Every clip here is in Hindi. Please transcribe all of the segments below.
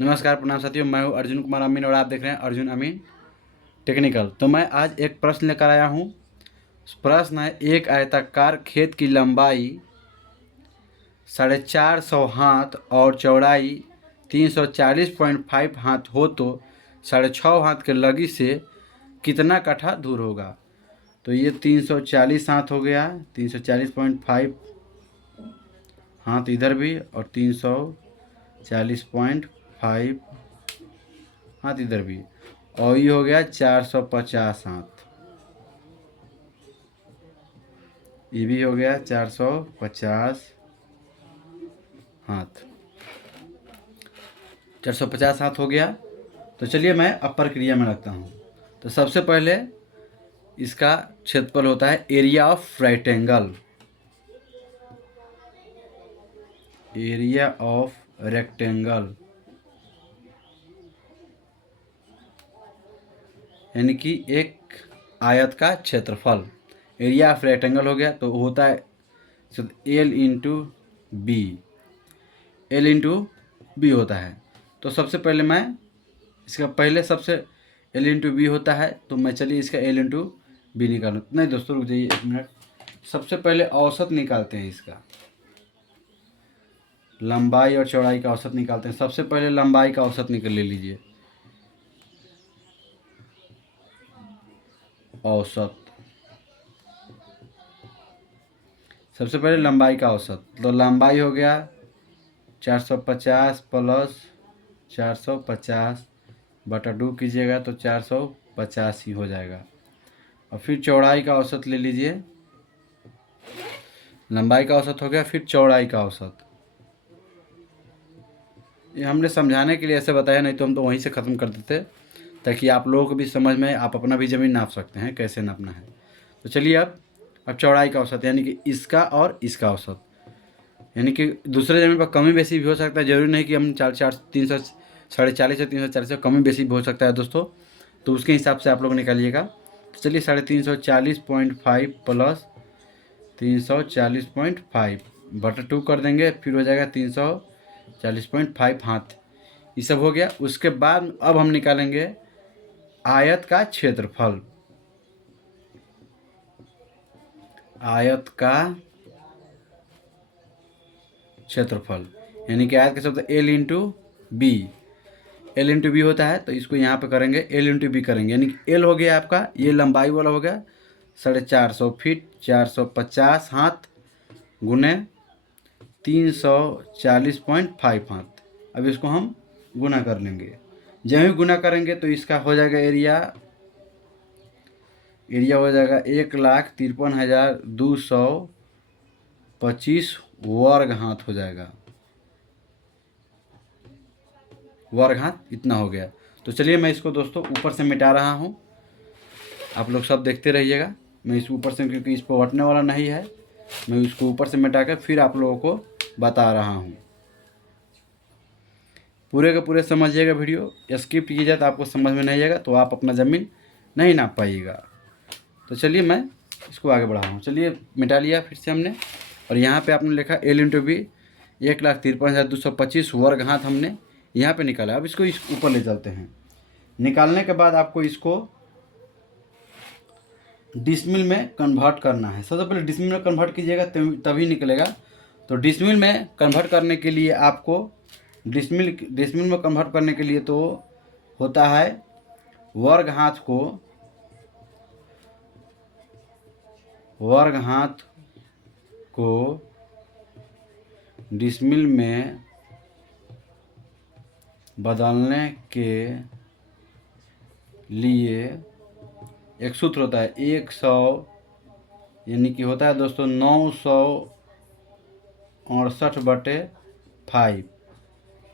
नमस्कार प्रणाम साथियों, मैं हूं अर्जुन कुमार अमीन और आप देख रहे हैं अर्जुन अमीन टेक्निकल। तो मैं आज एक प्रश्न लेकर आया हूं। प्रश्न है, एक आयताकार खेत की लंबाई 450 हाथ और चौड़ाई 340.5 हाथ हो तो 6.5 हाथ के लगी से कितना कट्ठा दूर होगा। तो ये 340 हाथ हो गया, 340.5 हाथ इधर भी और 340.5 हाथ इधर भी, और ये हो गया 450 हाथ। ये भी हो गया 450 हाथ, 450 हाथ हो गया। तो चलिए मैं अब प्रक्रिया में लगता हूँ। तो सबसे पहले इसका क्षेत्रफल होता है area of rectangle. Area of rectangle यानी कि एक आयत का क्षेत्रफल। एरिया ऑफ रेक्टेंगल हो गया तो होता है L into B. L into B होता है। तो सबसे पहले मैं इसका पहले सबसे एल इंटू बी होता है, तो मैं चलिए इसका एल इंटू बी निकालूँ। नहीं दोस्तों रुक जाइए एक मिनट, सबसे पहले औसत निकालते हैं। इसका लंबाई और चौड़ाई का औसत निकालते हैं। सबसे पहले लंबाई का औसत निकाल ले लीजिए। औसत, सबसे पहले लंबाई का औसत, तो लंबाई हो गया 450 प्लस 450 बटा 2 कीजिएगा तो 450 ही हो जाएगा। और फिर चौड़ाई का औसत ले लीजिए। लंबाई का औसत हो गया, फिर चौड़ाई का औसत। ये हमने समझाने के लिए ऐसे बताया, नहीं तो हम तो वहीं से ख़त्म कर देते, ताकि आप लोगों को भी समझ में, आप अपना भी ज़मीन नाप सकते हैं कैसे नापना है। तो चलिए अब चौड़ाई का औसत यानी कि इसका और इसका औसत, यानी कि दूसरे ज़मीन पर कमी बेसी भी हो सकता है। ज़रूरी नहीं कि हम 340 या 340 से कमी बेसी भी हो सकता है दोस्तों। तो उसके हिसाब से आप लोग निकालिएगा। तो चलिए 340.5 प्लस 340.5 बटा 2 कर देंगे, फिर हो जाएगा 340.5 हाथ। ये सब हो गया। उसके बाद अब हम निकालेंगे आयत का क्षेत्रफल। आयत का क्षेत्रफल यानी कि आयत का शब्द L into B. L into B होता है, तो इसको यहाँ पे करेंगे एल इंटू बी करेंगे, यानी कि एल हो गया आपका, ये लंबाई वाला हो गया 450 फीट, 450 हाथ गुने 340.5 हाथ। अब इसको हम गुना कर लेंगे। जब ही गुना करेंगे तो इसका हो जाएगा एरिया हो जाएगा 1,53,225 वर्ग हाथ हो जाएगा। वर्ग हाथ इतना हो गया। तो चलिए मैं इसको दोस्तों ऊपर से मिटा रहा हूँ, आप लोग सब देखते रहिएगा। मैं इस ऊपर से, क्योंकि इस पर हटने वाला नहीं है, मैं इसको ऊपर से मिटा कर फिर आप लोगों को बता रहा हूँ। पूरे के पूरे समझिएगा, वीडियो स्किप कीजिए तो आपको समझ में नहीं आएगा, तो आप अपना ज़मीन नहीं नाप पाइएगा। तो चलिए मैं इसको आगे बढ़ा रहा हूँ। चलिए मिटा लिया फिर से हमने, और यहाँ पे आपने लिखा एल इंटू बी 1,53,225 वर्ग हाथ हमने यहाँ पे निकाला। अब इसको इस ऊपर ले चलते हैं। निकालने के बाद आपको इसको डिसमिल में कन्वर्ट करना है। सबसे पहले डिसमिल में कन्वर्ट कीजिएगा तभी निकलेगा। तो डिसमिल में कन्वर्ट करने के लिए आपको डिसमिल में कन्वर्ट करने के लिए तो होता है वर्ग हाथ को डिसमिल में बदलने के लिए एक सूत्र होता है 100, यानी कि होता है दोस्तों 968/5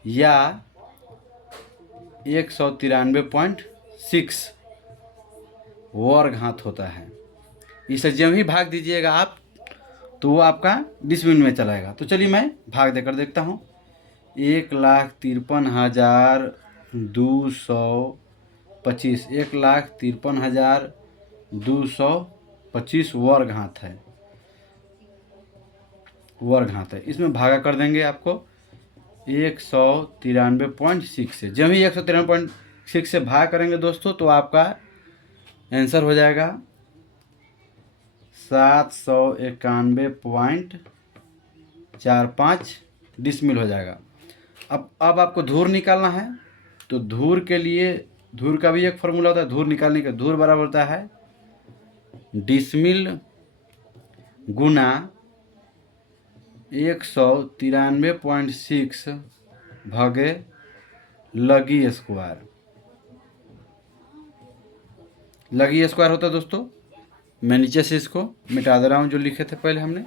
या 193.6 वर्ग हाथ होता है। इसे जब ही भाग दीजिएगा आप तो वो आपका डिसमिल में चलाएगा। तो चलिए मैं भाग देकर देखता हूँ। 1,53,225 1,53,225 वर्ग हाथ है। इसमें भागा कर देंगे आपको 193.6 से। जब ही 193.6 से भाग करेंगे दोस्तों तो आपका आंसर हो जाएगा 791.45 डिसमिल हो जाएगा। अब आपको धूर निकालना है, तो धूर के लिए धूर का भी एक फॉर्मूला होता है। धूर निकालने का धूर बराबर होता है डिसमिल गुना 193.6 भागे लगी स्क्वायर। लगी स्क्वायर होता है दोस्तों। मैं नीचे से इसको मिटा दे रहा हूँ जो लिखे थे पहले हमने।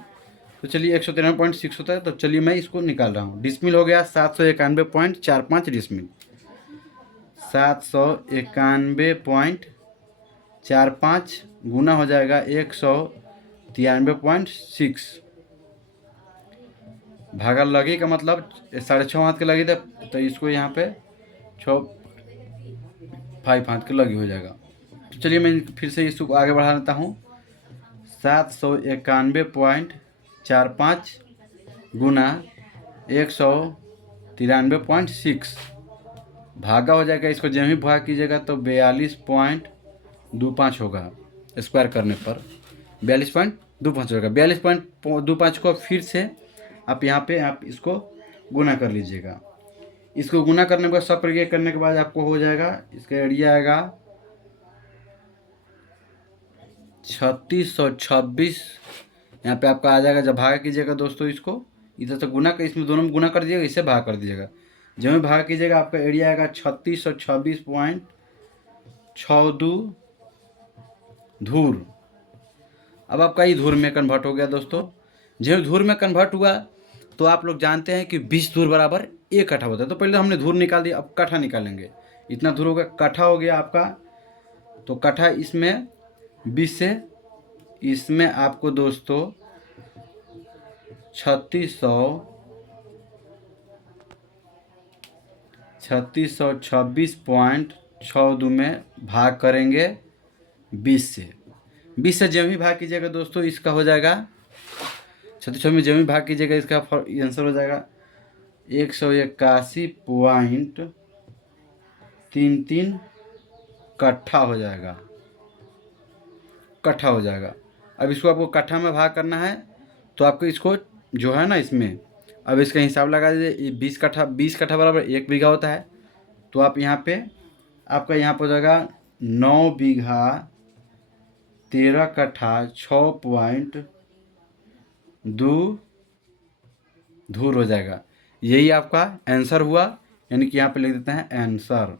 तो चलिए 193.6 होता है, तो चलिए मैं इसको निकाल रहा हूँ। डिसमिल हो गया 791.45 डिसमिल। 791.45 गुना हो जाएगा 193.6 भागा लगी का मतलब 6.5 हाथ के लगी था, तो इसको यहाँ पे 5 हाथ के लगी हो जाएगा। तो चलिए मैं फिर से इसको आगे बढ़ा लेता हूँ। 791.45 गुना 193.6 भागा हो जाएगा। इसको जब भी भाग कीजिएगा तो 42.25 होगा। स्क्वायर करने पर 42.25 होगा। 42.25 को फिर से आप यहाँ पे आप इसको गुना कर लीजिएगा। इसको गुना करने के बाद सब प्रक्रिया करने के बाद आपको हो जाएगा, इसका एरिया आएगा 3626। यहाँ पे आपका आ जाएगा। जब भाग कीजिएगा दोस्तों इसको इधर से गुना कर, इसमें दोनों में गुना कर दीजिएगा, इससे भाग कर दीजिएगा। जब भी भाग कीजिएगा आपका एरिया आएगा 3626.62 धूर। अब आपका ये धूर में कन्वर्ट हो गया दोस्तों। जब धूर में कन्वर्ट हुआ तो आप लोग जानते हैं कि 20 धूर बराबर 1 कट्ठा होता है। तो पहले तो हमने धूर निकाल दिया, अब कट्ठा निकालेंगे। इतना धूर होगा, कट्ठा हो गया आपका। तो कट्ठा इसमें 20 से इसमें आपको दोस्तों 3626.62 में भाग करेंगे 20 से। 20 से जब भी भाग कीजिएगा दोस्तों इसका हो जाएगा 36 में जब भी भाग कीजिएगा इसका आंसर हो जाएगा 181.33 कट्ठा हो जाएगा। कट्ठा हो जाएगा। अब इसको आपको कट्ठा में भाग करना है, तो आपको इसको जो है ना इसमें अब इसका हिसाब लगा दीजिए। 20 कट्ठा बराबर 1 बीघा होता है। तो आप यहाँ पे आपका यहाँ पर हो जाएगा 9 बीघा 13 कट्ठा 6.2 धूर हो जाएगा। यही आपका आंसर हुआ, यानी कि यहाँ पे लिख देते हैं आंसर।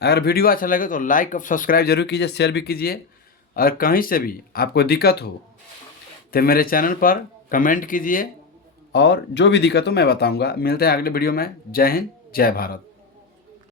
अगर वीडियो अच्छा लगे तो लाइक और सब्सक्राइब जरूर कीजिए, शेयर भी कीजिए। और कहीं से भी आपको दिक्कत हो तो मेरे चैनल पर कमेंट कीजिए, और जो भी दिक्कत हो मैं बताऊंगा। मिलते हैं अगले वीडियो में। जय हिंद, जय भारत।